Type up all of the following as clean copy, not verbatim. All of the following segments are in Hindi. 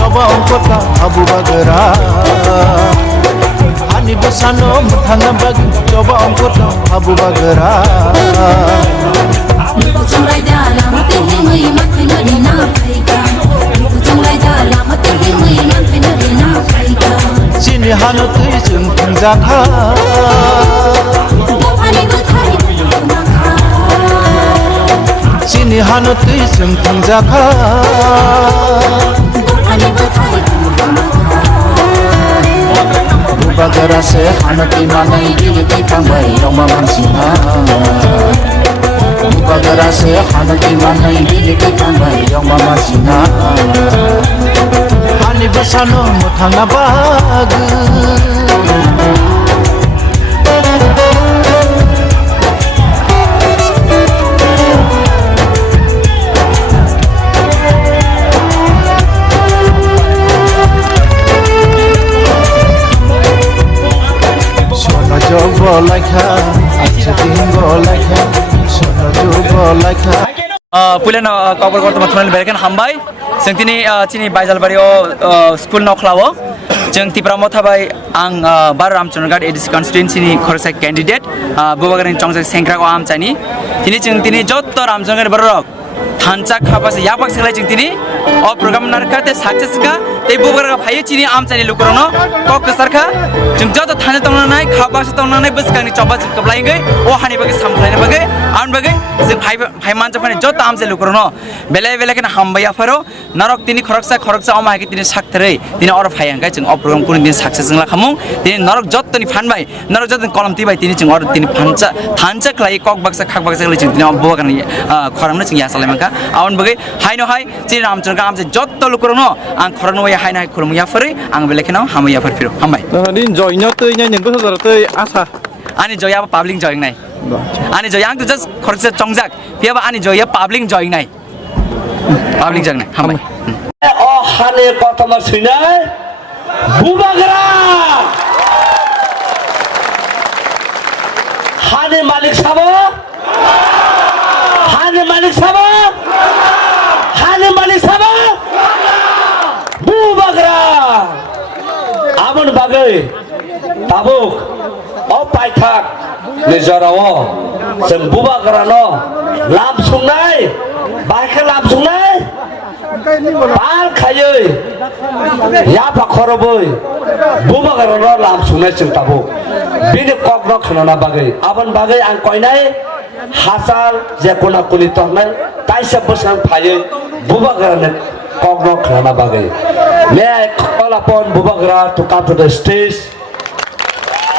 coba kota Abu Bagara Hani besano mutanga bagi coba kota Abu Bagara Chulai dala mate hingi makhina dina phaika Chulai dala mate hingi makhina dina phaika Sini hanu tui jeng thangjakha Bopani bathai makha Sini hanu tui jeng thangjakha Bopani bathai makha Abu Bagara se hanu tui manai dili tui tangbai yoma mansina Abu Bagara se hanu tui manai dili tui tangbai yoma mansina Hani besano mutanga bagi Sono jogo laikha acha tingo laikha Sono jogo laikha पुलेन कबर गर्दा थुनाले बेरकेन हामबाय जों दिनै चिनि बायजालबारियाव स्कुल नखलावो जों तिप्रामो थाबाय आं बार रामचन्द्रगाट एडिसि कन्स्टिट्युएन्सिनि खरसा क्यान्डिडेट बुबागारिनि चंसा सेंग्राको आमचानि दिनै जों दिनै जत्त रामचन्द्रगाट बरक थानचा खाबास याबाक सेलाय जों दिनै अ प्रोग्राम नारका ते साक्सेसका ते बुबागार फायो चिनि आमचानि लुकरनो कक सरखा जों जत्त थानचा तंनानै खाबास तंनानै बसकानि चबास कबलायगै ओ हानि बगे सामलायनो बगे आन बगे जों फाइ मानसिफोरनि जत्त आमचे लुकरनो बेले बेलेकेन हामबाया फरो नरक दिनै खरकसा अमाके दिनै साक्थरै दिनै अर फायंगाय जों अ प्रोग्राम कुनि दिन साक्सेस जों लाखामु दिनै नरक जत्तनि फानबाय नरक जत्तनि कलम तिबाय दिनै जों अर दिनै थानचा खलाय कक बक्सा खाक बक्सा जों दिनै बुबागारनि खरमनो जों यासालायमाका आउन बगे हायनो हाय चिनि रामचन्द्रगा आमचे जत्त लुकरनो आं खरनो या हायनो हाय खुलुमया फरै आं बेलेकेनाव हामया फर फिरो हामबाय दिन जयनो तै नै नंगौ सदर तै आसा अनि जया पाब्लिक जयिं नाय अनि जया आं जस्ट खरसे चंजाक पियाबा अनि जया पाब्लिक जयिं नाय पाब्लिक जयिं नाय हामबाय अ हाने कतमा छैनाय बुबागरा हाने मालिक साबो हाने मालिक साबो हाने मालिक साबो बुबागरा आमन बागै ताबुक अ पाइथाक निजराव जों बुबागरानो लाम सुंनाय बाइखा लाम सुंनाय बाल खायै या फाखरबै बुबागरानो लाम सुंनाय जों ताबुक बिनि ककनो खनाना बागै आबन बागै आं कयनाय हासार जे कोना कुनि तहनाय ताइसे बसान फायै बुबागरानो ककनो खनाना बागै मे आई call upon Bubagara to come to the stage.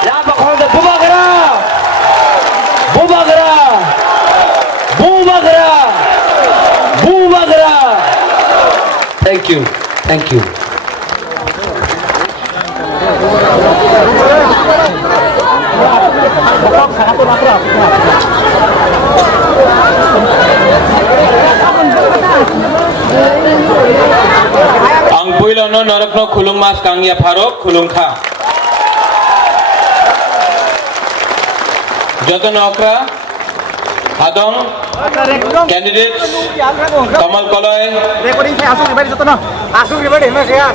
Ya bakal Bubagara, Bubagara, Bubagara, Bubagara. Thank you, thank you. Ang puilono narakno khulung mas kangya farok khulung kha joto nokra adong candidates Kamal Koloy recording saya asuk ribadi joto no asuk ribadi mas ya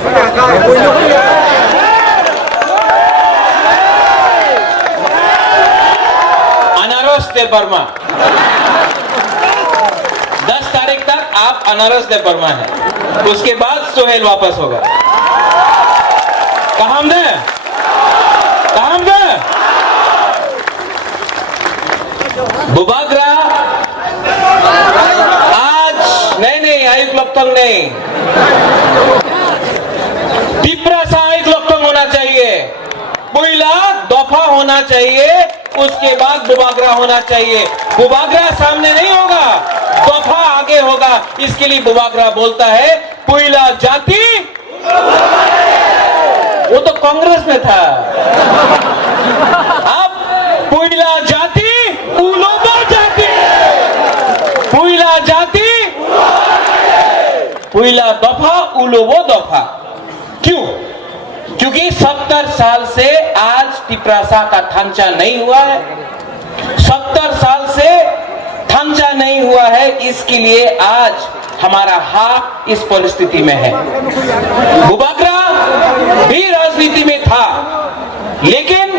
अनारस दे बर्मा 10 तारीख तक आप अनारस दे बर्मा है उसके बाद सोहेल वापस होगा कहाँ दे बुबागरा आज नहीं आयुक लोकतंग नहीं तिप्रासा आयुक लोकतंग होना चाहिए पुइला दफा होना चाहिए उसके बाद बुबागरा होना चाहिए बुबागरा सामने नहीं होगा दफा आगे होगा इसके लिए बुबागरा बोलता है पुइला जाति वो तो कांग्रेस में था अब पुइला जाति उलोबो जाति पुइला जाति पुइला दफा उलोबो दफा क्यों क्योंकि 70 साल से आज तिप्रासा का ढांचा नहीं हुआ है 70 साल से थांचा नहीं हुआ है, इसके लिए आज हमारा हाथ इस परिस्थिति में है। बुबागरा भी राजनीति में था, लेकिन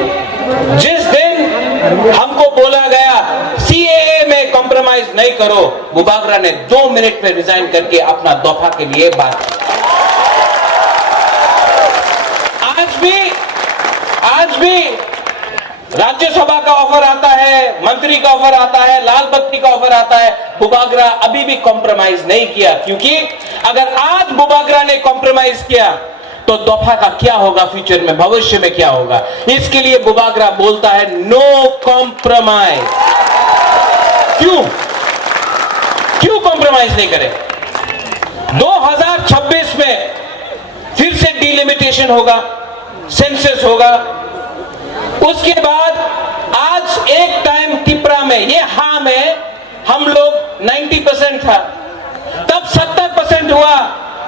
जिस दिन हमको बोला गया सीएए में कॉम्प्रोमाइज नहीं करो, बुबागरा ने 2 मिनट में रिजाइन करके अपना दफा के लिए बात की। आज भी राज्यसभा का ऑफर आता है, मंत्री का ऑफर आता है, लाल बत्ती का ऑफर आता है, बुबागरा अभी भी कॉम्प्रोमाइज नहीं किया। क्योंकि अगर आज बुबागरा ने कॉम्प्रोमाइज किया तो दफा का क्या होगा, फ्यूचर में, भविष्य में क्या होगा। इसके लिए बुबागरा बोलता है नो कॉम्प्रोमाइज। क्यों कॉम्प्रोमाइज नहीं करे? 2026 में फिर से डिलिमिटेशन होगा, सेंसस होगा। उसके बाद आज एक टाइम तिपरा में, ये हाँ में हम लोग 90% था, तब 70% हुआ,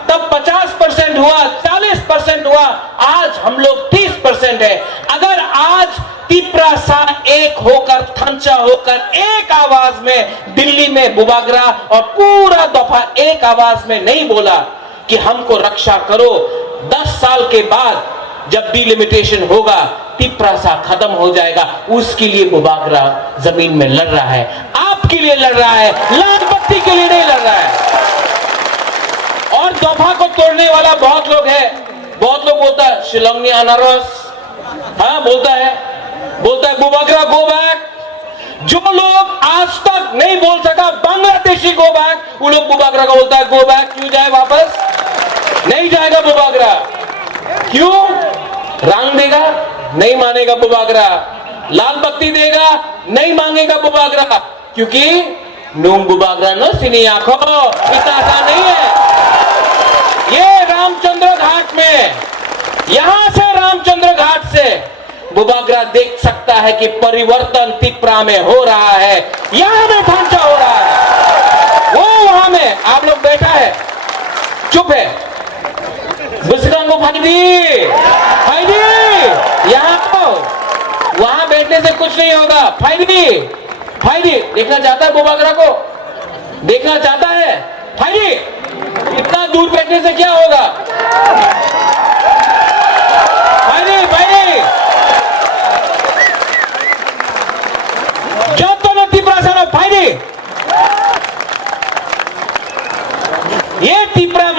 तब 50% हुआ, 40% हुआ, आज हम लोग 30% है। अगर आज तिपरा सा एक होकर, थांचा होकर, एक आवाज में दिल्ली में बुबागरा और पूरा दफा एक आवाज में नहीं बोला कि हमको रक्षा करो, 10 साल के बाद जब डिलिमिटेशन होगा तिपरा सा खत्म हो जाएगा, उसके लिए बुबागरा जमीन में लड़ रहा है, आपके लिए लड़ रहा है, लाल बत्ती के लिए नहीं लड़ रहा है। और दफा को तोड़ने वाला बहुत लोग है, बहुत लोग बोलता है शिलोंगी अनारस, हाँ बोलता है बुबागरा गो बैक। जो लोग आज तक नहीं बोल सका बांग्लादेशी गो बैक, वो लोग बुबागरा को बोलता है गो बैक। क्यों जाए वापस? नहीं जाएगा बुबागरा। क्यों? रंग देगा, नहीं मानेगा बुबागरा। लाल बत्ती देगा, नहीं मांगेगा बुबागरा। क्योंकि नूंग बुबागरा नो सिनी आंखों, इतना आसान नहीं है। ये रामचंद्र घाट में, यहां से रामचंद्र घाट से बुबागरा देख सकता है कि परिवर्तन तिपरा में हो रहा है, यहां में थांचा हो रहा है। वो वहां में आप लोग बैठा है, चुप है, बुसगंगो फाइदी यहां तो, वहां बैठने से कुछ नहीं होगा। फाइदी देखना चाहता है बुबागरा को, देखना चाहता है फाइदी, इतना दूर बैठने से क्या होगा? फाइदी जो तो नती प्रासानो फाइदी, ये तिपरा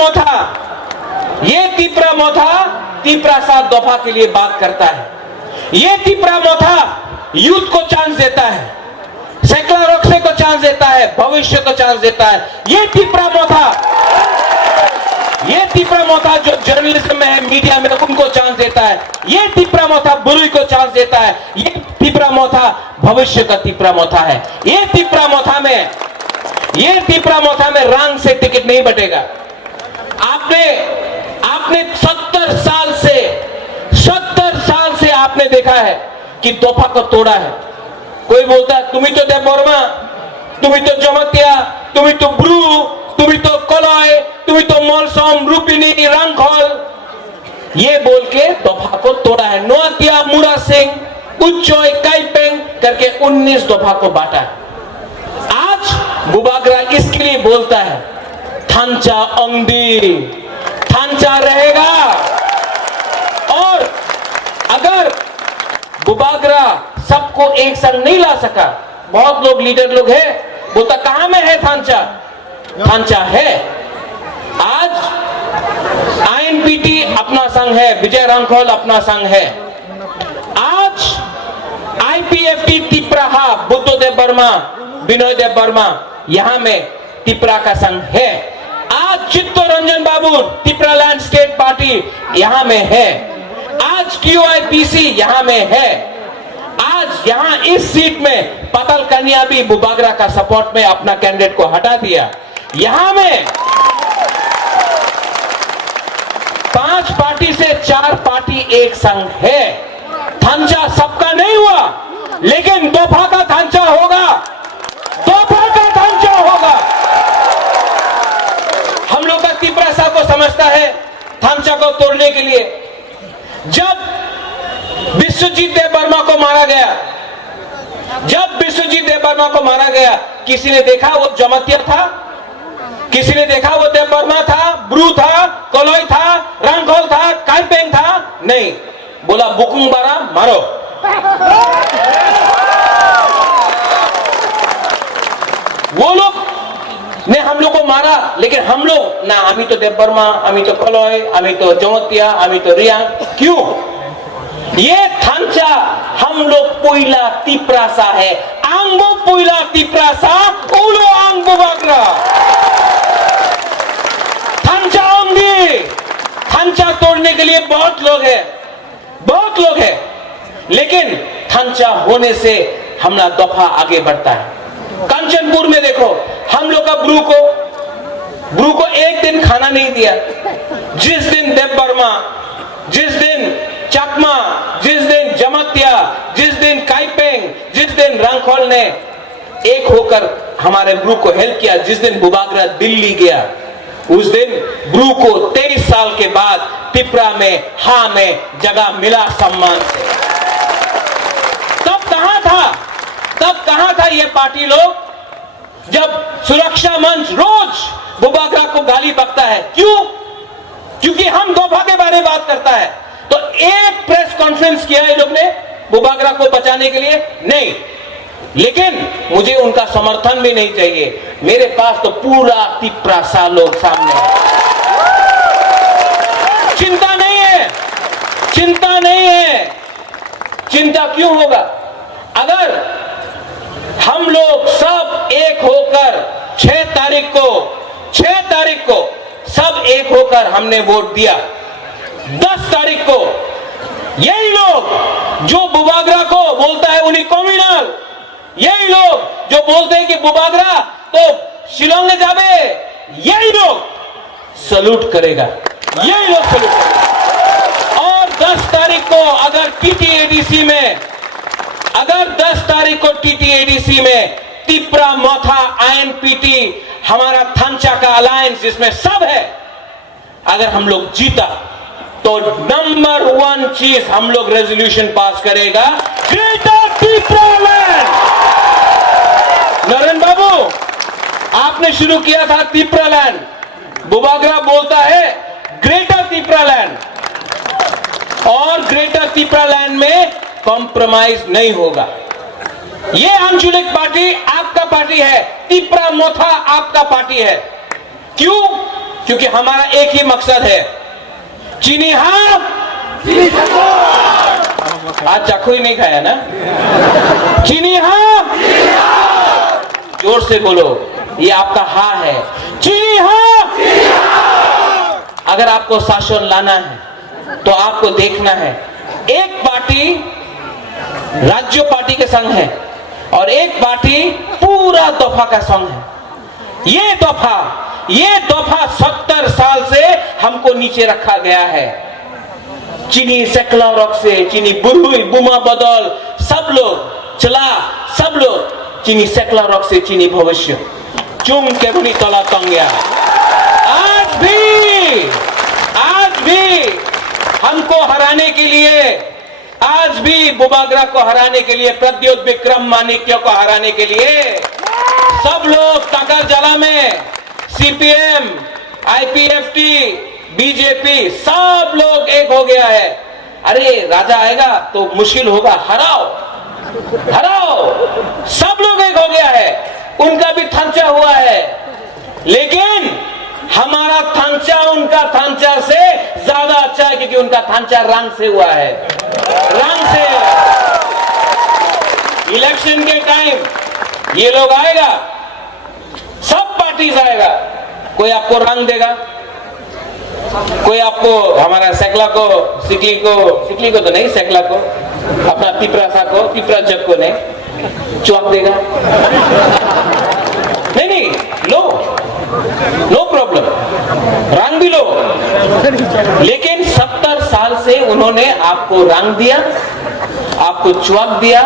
मोथा तिपरा साथ दफा के लिए बात करता है। ये तिपरा मोथा यूथ को चांस देता है, सेक्युलर रॉक्से को चांस देता है, भविष्य को चांस देता है। ये तिपरा मोथा जो जर्नलिज्म में है, मीडिया में, उनको चांस देता है। ये तिपरा मोथा बुरुई को चांस देता है। ये तिपरा मोथा भविष्य का तिपरा मोथा है। ये तिपरा मोथा में रंग से टिकट नहीं बटेगा। आपने 70 साल से आपने देखा है कि दफा को तोड़ा है। कोई बोलता है तुम्ही तो देवबर्मा, तुम्ही तो जमतिया, तुम्ही तो ब्रू, तुम्ही तो कलय, तुम्ही तो मलसम, रूपिनी, रंगखोल, ये बोल के दफा को तोड़ा है। नोतिया, मुरा सिंह, उच्चोय, काइपेंग करके 19 दफा को बांटा है। आज बुबागरा इसके लिए बोलता है थांचा अंगदी, थांचा रहेगा। और अगर बुबागरा सबको एक संग नहीं ला सका, बहुत लोग लीडर लोग है, बोलता कहां में है थांचा है। आज आईएनपीटी अपना संघ है, विजय रंगखोल अपना संघ है। आज आईपीएफटी तिपरा, बुद्धदेव वर्मा, विनोय देव वर्मा, यहां में तिपरा का संघ है। आज चित्तरंजन बाबू तिपरा लैंड स्टेट पार्टी यहां में है। आज क्यूआईपीसी यहां में है। आज यहां इस सीट में पतल कन्या भी बुबागरा का सपोर्ट में अपना कैंडिडेट को हटा दिया। यहां में 5 पार्टी से 4 पार्टी एक संघ है। थांचा सबका नहीं हुआ, लेकिन दफा का थांचा होगा, दफा का थांचा होगा। हम लोग का तिपरा साहब को समझता है थांचा को तोड़ने के लिए। जब विश्वजीत देव वर्मा को मारा गया, जब विश्वजीत देववर्मा को मारा गया, किसी ने देखा वो जमतिया था? किसी ने देखा वो देववर्मा था, ब्रू था, कोलोई था, रंगखोल था, काइपेंग था? नहीं, बोला बुकुंग बारा मारो। वो लोग ने हम लोग को मारा, लेकिन हम लोग ना, अमी तो देववर्मा, अमी तो कोलोई, अमी तो जमतिया, अमी तो रियांग। क्यों? ये थांचा हम लोग पुइला तिप्रासा है, आंगबो पुइला तिप्रासा, उलो आंग बुबागरा। थांचा आंगी, थांचा तोड़ने के लिए बहुत लोग हैं, बहुत लोग हैं, लेकिन थांचा होने से हमला दफा आगे बढ़ता है। कंचनपुर में देखो, हम लोग का ब्रू को एक दिन खाना नहीं दिया। जिस दिन देववर्मा, जिस दिन चकमा, जिस दिन जमतिया, जिस दिन काइपेंग, जिस दिन रंगखोल ने एक होकर हमारे ब्रू को हेल्प किया, जिस दिन बुबागरा दिल्ली गया, उस दिन ब्रू को 23 साल के बाद तिप्रा में हाँ में जगह मिला सम्मान से। तब कहां था ये पार्टी लोग, जब सुरक्षा मंच रोज बुबागरा को गाली बकता है? क्यों? क्योंकि हम दफा के बारे में बात करता है। तो एक प्रेस कॉन्फ्रेंस किया ये लोग ने बुबागरा को बचाने के लिए? नहीं। लेकिन मुझे उनका समर्थन भी नहीं चाहिए, मेरे पास तो पूरा तिप्रासा लोग सामने है। चिंता नहीं है, चिंता नहीं है। चिंता क्यों होगा? अगर हम लोग सब एक होकर 6 तारीख को सब एक होकर हमने वोट दिया, 10 तारीख को यही लोग जो बुबागरा को बोलता है उन्हीं कम्युनल, यही लोग जो बोलते हैं कि बुबागरा तो शिलोंग में जाबे, यही लोग सल्यूट करेगा, यही लोग सल्यूट करेगा। और 10 तारीख को अगर टीटीएडीसी में, अगर 10 तारीख को टीटीएडीसी में तिप्रा मोथा आईएनपीटी हमारा थांचा का अलायंस जिसमें सब है, अगर हम लोग जीता तो नंबर 1 चीज हम लोग रेजोल्यूशन पास करेगा, ग्रेटर तिप्रा लैंड। नरेंद्र बाबू, आपने शुरू किया था तिप्रा लैंड, बुबागरा बोलता है ग्रेटर तिप्रा लैंड, और ग्रेटर तिप्रा लैंड में कॉम्प्रोमाइज नहीं होगा। ये आंचलिक पार्टी आपका पार्टी है, तिप्रा मोथा आपका पार्टी है। क्यों? क्योंकि हमारा एक ही मकसद है, चीनी हाँ, आज चाकू ही नहीं खाया ना, चीनी हाँ, जोर से बोलो, ये आपका हाँ है, चीनी हाँ। अगर आपको शासन लाना है तो आपको देखना है, एक पार्टी राज्य पार्टी के संग है और एक पार्टी पूरा दफा का संग है। ये दफा 70 साल से हमको नीचे रखा गया है। चीनी सेकला रॉक से, चीनी बुरुई बुमा बदल, सब लोग चला, सब लोग चीनी सेकला रॉक से, चीनी भविष्य चुम के बुनी तला तंगया। आज भी हमको हराने के लिए, आज भी बुबागरा को हराने के लिए, प्रद्योत विक्रम माणिक्य को हराने के लिए सब लोग टाकर जला में सीपीएम, आईपीएफटी, बीजेपी सब लोग एक हो गया है। अरे राजा आएगा तो मुश्किल होगा, हराओ, सब लोग एक हो गया है। उनका भी थांचा हुआ है, लेकिन हमारा थांचा उनका थांचा से ज्यादा अच्छा है, क्योंकि उनका थांचा रंग से हुआ है, रंग से। इलेक्शन के टाइम ये लोग आएगा, सब पार्टीज आएगा, कोई आपको रंग देगा, कोई आपको हमारा सेकला को, सिकली को तो नहीं, सेकला को, अपना तिप्रासा को, तिप्रा जग को नहीं, चौक देगा। नहीं, लो, नो प्रॉब्लम, रंग भी लो। लेकिन 70 साल से उन्होंने आपको रंग दिया, आपको चौक दिया,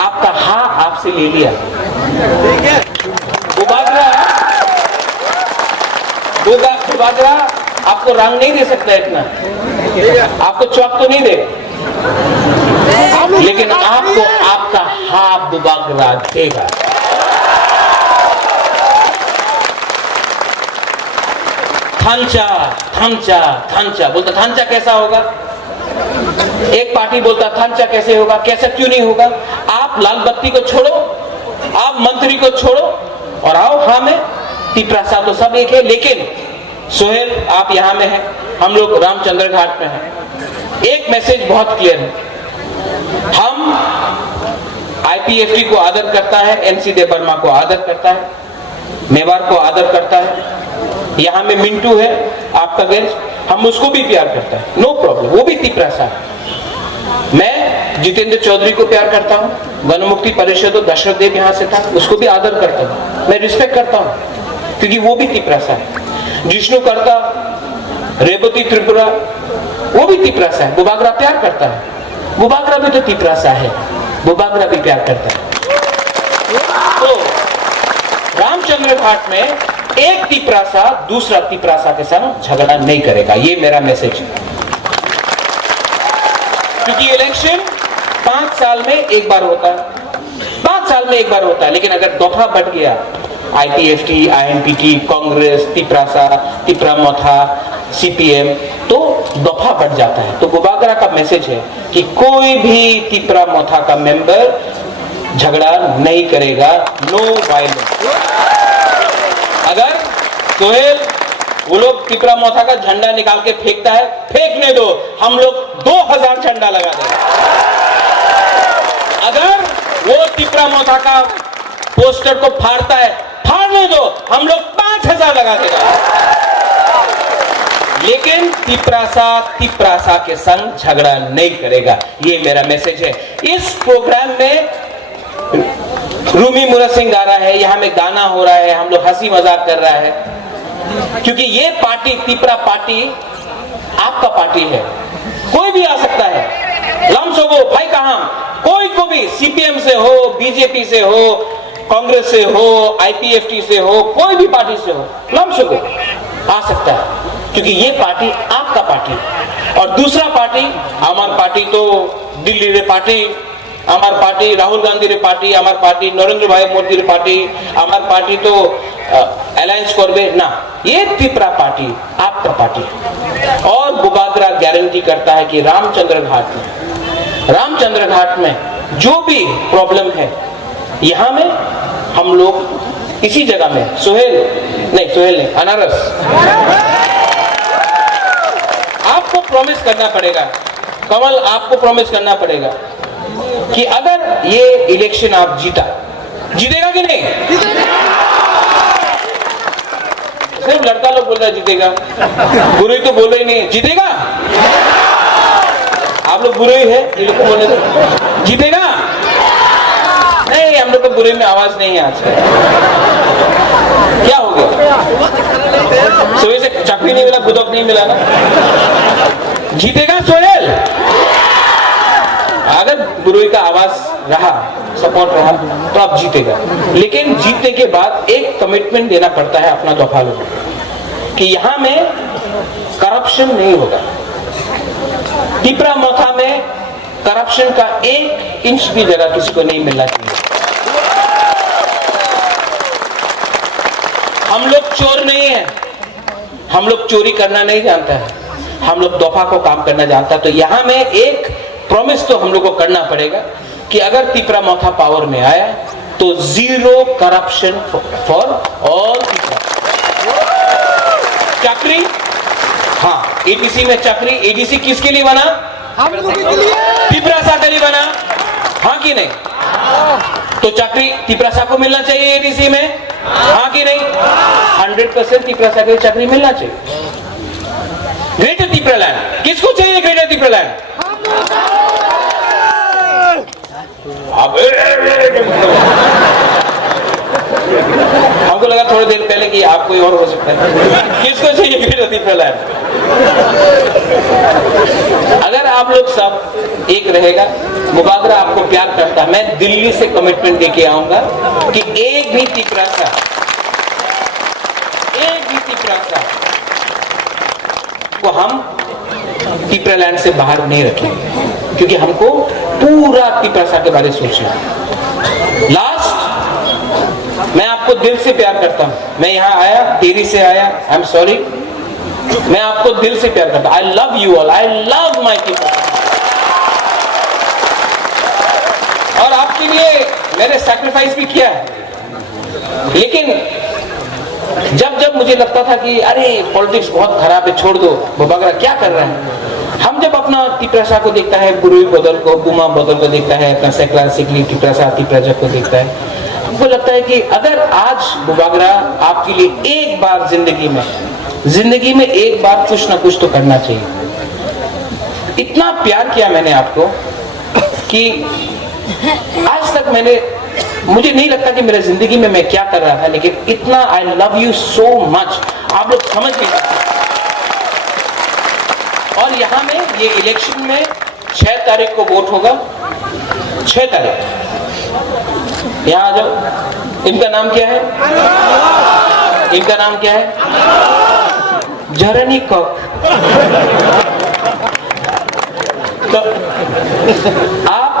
आपका हाँ आपसे ले लिया। बुबागरा आपको रंग नहीं दे सकता इतना, आपको चौक तो नहीं देगा। लेकिन आपको आपका हाफ बुबागरा देगा। थांचा थांचा थांचा बोलता, थांचा कैसा होगा? एक पार्टी बोलता थांचा कैसे होगा, कैसा क्यों नहीं होगा? आप लाल बत्ती को छोड़ो, आप मंत्री को छोड़ो और आओ हाँ में तिपरासा तो सब एक है। लेकिन सोहेल आप यहां में हैं, हम लोग रामचंद्र घाट में हैं। एक मैसेज बहुत क्लियर है, हम आईपीएफटी को आदर करता है, एनसी देवर्मा को आदर करता है, मेवाड़ को आदर करता है। यहां में मिंटू है आपका गेस्ट, हम उसको भी प्यार करता है, नो प्रॉब्लम, वो भी तिपरासा है। मैं जितेंद्र चौधरी को प्यार करता हूं, गणमुक्ति परिषद और दशरथ देव यहां से था, उसको भी आदर करता हूं, मैं रिस्पेक्ट करता हूं क्योंकि वो भी तिपरासा है। जिष्णु करता, रेवती त्रिपुरा, वो भी तिपरासा है। बुबागरा प्यार करता है, बुबागरा भी तो तिपरासा है, बुबागरा भी प्यार करता है। तो रामचंद्र घाट में एक तिपरासा दूसरा तिपरासा के साथ झगड़ा नहीं करेगा, ये मेरा मैसेज है। क्योंकि इलेक्शन 5 साल में एक बार होता है, 5 साल में एक बार होता है। लेकिन अगर दफा बढ़ गया, आईपीएफटी, आईएनपीटी, कांग्रेस, तिपरासा, तिपरामोथा, सीपीएम, तो दफा बढ़ जाता है। तो बुबागरा का मैसेज है कि कोई भी तिपरामोथा का मेंबर झगड़ा नहीं करेगा, नो वायलेंस। अगर सोहेल वो लोग तिपरामोथा का झंडा निकाल के फेंकता है, फेंकने दो, हम लोग 2000 झंडा लगा देंगे। अगर वो तिपरामोथा का पोस्टर को फाड़ता है, फाड़ने दो, हम लोग 5000 लगा देगा। लेकिन तिपरासा के संग झगड़ा नहीं करेगा, ये मेरा मैसेज है। इस प्रोग्राम में रूमी मुरा सिंह गा रहा है, यहाँ में गाना हो रहा है, हम लोग हंसी मजाक कर रहा है, क्योंकि ये पार्टी, तिपरा पार्टी आपका पार्टी है, कोई भी आ सकता है। लमसोगो भाई कहां, कोई को भी, सीपीएम से हो, बीजेपी से हो, कांग्रेस से हो, आईपीएफटी से हो, कोई भी पार्टी से हो, लमसोगो आ सकता है, क्योंकि ये पार्टी आपका पार्टी। और दूसरा पार्टी, हमार पार्टी तो दिल्ली रे पार्टी, हमार पार्टी राहुल गांधी रे पार्टी, हमार पार्टी नरेंद्र भाई मोदी रे पार्टी, हमार पार्टी तो अलायंस करबे ना, ये तिपरा पार्टी आपका पार्टी। और बुबागरा गारंटी करता है कि रामचंद्र घाट में जो भी प्रॉब्लम है, यहां में हम लोग इसी जगह में, सोहेल नहीं, अनारस, आपको प्रॉमिस करना पड़ेगा, कमल आपको प्रॉमिस करना पड़ेगा कि अगर ये इलेक्शन आप जीतेगा कि नहीं? सिर्फ लड़का लोग बोल रहा है जीतेगा, बुरी तो बोल रही नहीं, जीतेगा? आप लोग बुरे है, ये लोग को बोलने दो, जीतेगा? नहीं, हम लोग को बुरे में आवाज नहीं है आज। क्या हो गया? सोहे से चकरी नहीं मिला, गुदक नहीं मिला ना, जीतेगा सोहेल? अगर बुरुई का आवाज रहा, सपोर्ट रहा, तो आप जीतेगा। लेकिन जीतने के बाद एक कमिटमेंट देना पड़ता है अपना दफा लोगों को कि यहां में करप्शन नहीं होगा। तिपरामोथा में करप्शन का 1 इंच भी जगह किसी को नहीं मिलना चाहिए। हम लोग चोर नहीं है, हम लोग चोरी करना नहीं जानता है, हम लोग दफा को काम करना जानता है। तो यहां में एक प्रॉमिस तो हम लोग को करना पड़ेगा कि अगर तिपरामोथा पावर में आया तो 0 करप्शन फॉर ऑल। चक्री, हाँ, एडीसी में चक्री, एडीसी किसके लिए बना? तिपरासा के लिए बना, हाँ कि नहीं? तो चक्री तिपरासा को मिलना चाहिए एडीसी में, हाँ कि नहीं? 100% तिपरासा के चक्री मिलना चाहिए। ग्रेटर तिपरालैंड किसको चाहिए? ग्रेटर तिपरालैंड हमको लगा थोड़ी देर पहले कि आप कोई और हो सकता है। किसको चाहिए ग्रेटर तिपरालैंड? अगर आप लोग सब एक रहेगा, बुबागरा आपको प्यार करता, मैं दिल्ली से कमिटमेंट देके आऊंगा कि एक भी तिपरासा को हम तिपरालैंड से बाहर नहीं रखेंगे। क्योंकि हमको पूरा तिपरासा के बारे में सोचना है। लास्ट, मैं आपको दिल से प्यार करता हूं। मैं यहाँ आया, देरी से आया, आई एम सॉरी। मैं आपको दिल से प्यार करता हूं। आई love you all, I love my Tiprasa. और आपके लिए मैंने सैक्रिफाइस भी किया है, लेकिन जब जब मुझे लगता था कि अरे पॉलिटिक्स बहुत खराब है, छोड़ दो, बुबागरा क्या कर रहा है, हम जब अपना तिपरासा को देखता है, बुरुई बदल को, बुमा बदल को देखता है, अपना सेकला सिकली तिपरासा तिपराजक को देखता है, हमको लगता है कि अगर आज बुबागरा आपके लिए एक बार जिंदगी में एक बार कुछ ना कुछ तो करना चाहिए। इतना प्यार किया मैंने आपको कि आज तक मुझे नहीं लगता कि मेरे जिंदगी में मैं क्या कर रहा था, लेकिन इतना आई लव यू सो मच, आप लोग समझ नहीं सकते। और यहाँ में ये इलेक्शन में 6 तारीख को वोट होगा, 6 तारीख। यहाँ आ जाओ। इनका नाम क्या है? इनका नाम क्या है? जरनी कॉक। तो आप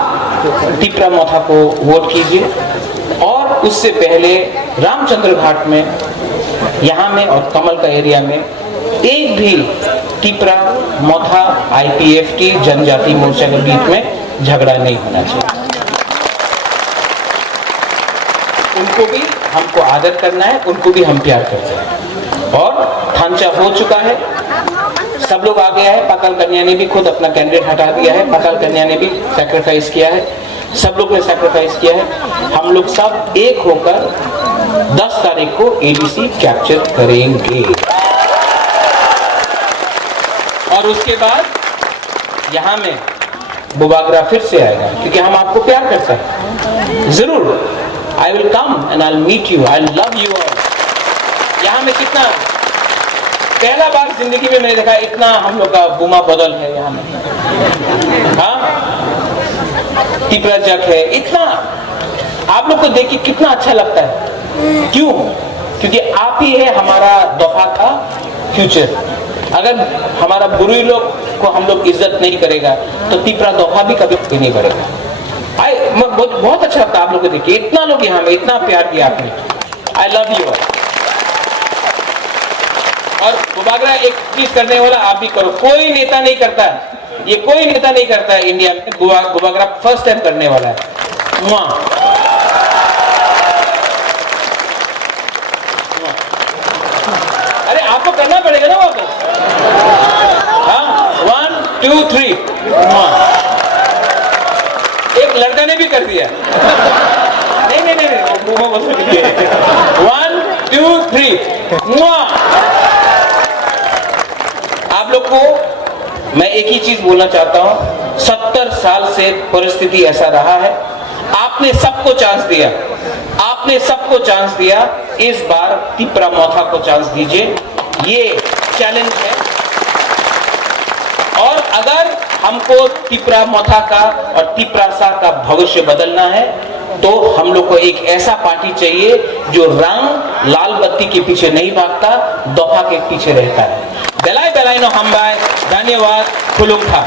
तिपरा मोथा को वोट कीजिए, और उससे पहले रामचंद्र घाट में, यहाँ में और कमल का एरिया में एक भी तिपरा मोथा IPFT जनजाति मोर्चा के बीच में झगड़ा नहीं होना चाहिए। उनको भी हमको आदर करना है, उनको भी हम प्यार करते हैं। और थांचा हो चुका है, सब लोग आ गया है। पाताल कन्या ने भी खुद अपना कैंडिडेट हटा दिया है, पाताल कन्या ने भी सैक्रिफाइस किया है, सब लोग ने सैक्रिफाइस किया है। हम लोग सब एक होकर 10 तारीख को ABC कैप्चर करेंगे, और उसके बाद यहाँ में बुबागरा फिर से आएगा, क्योंकि हम आपको प्यार करते हैं। जरूर I will come and I will meet you, I love you all. यहाँ में कितना पहला बार जिंदगी में मैंने देखा इतना हम लोग का बुमा बदल है यहाँ में। हाँ, तिपराजक है, इतना आप लोग को देख के कितना अच्छा लगता है। क्यों? क्योंकि आप ही है हमारा दोफा का फ्यूचर। अगर हमारा बुरुई लोग को हम लोग इज्जत नहीं करेगा तो तिपरा दोफा भी कभी नहीं बढ़ेगा। बहुत अच्छा लगता है आप लोग को देख के, इतना लोग यहाँ में इतना प्यार दिया आपने। आई लव यू। और बुबागरा एक चीज करने वाला आप भी करो, कोई नेता नहीं करता है, ये कोई नेता नहीं करता है इंडिया में। बुबागरा फर्स्ट टाइम करने वाला है। अरे आपको करना पड़ेगा ना वापस। हाँ, 1 2 3। एक लड़का ने भी कर दिया। नहीं नहीं नहीं, 1 2 3। आप लोग को मैं एक ही चीज बोलना चाहता हूं, 70 साल से परिस्थिति ऐसा रहा है। आपने सबको चांस दिया, आपने सबको चांस दिया, इस बार तिपरा मोथा को चांस दीजिए, ये चैलेंज है। और अगर हमको तिपरा मोथा का और तिपरासा का भविष्य बदलना है तो हम लोग को एक ऐसा पार्टी चाहिए जो रंग लाल बत्ती के पीछे नहीं भागता, दफा के पीछे रहता है। बेलाई बेलाई नो हम बाय, धन्यवाद, खुलुम था।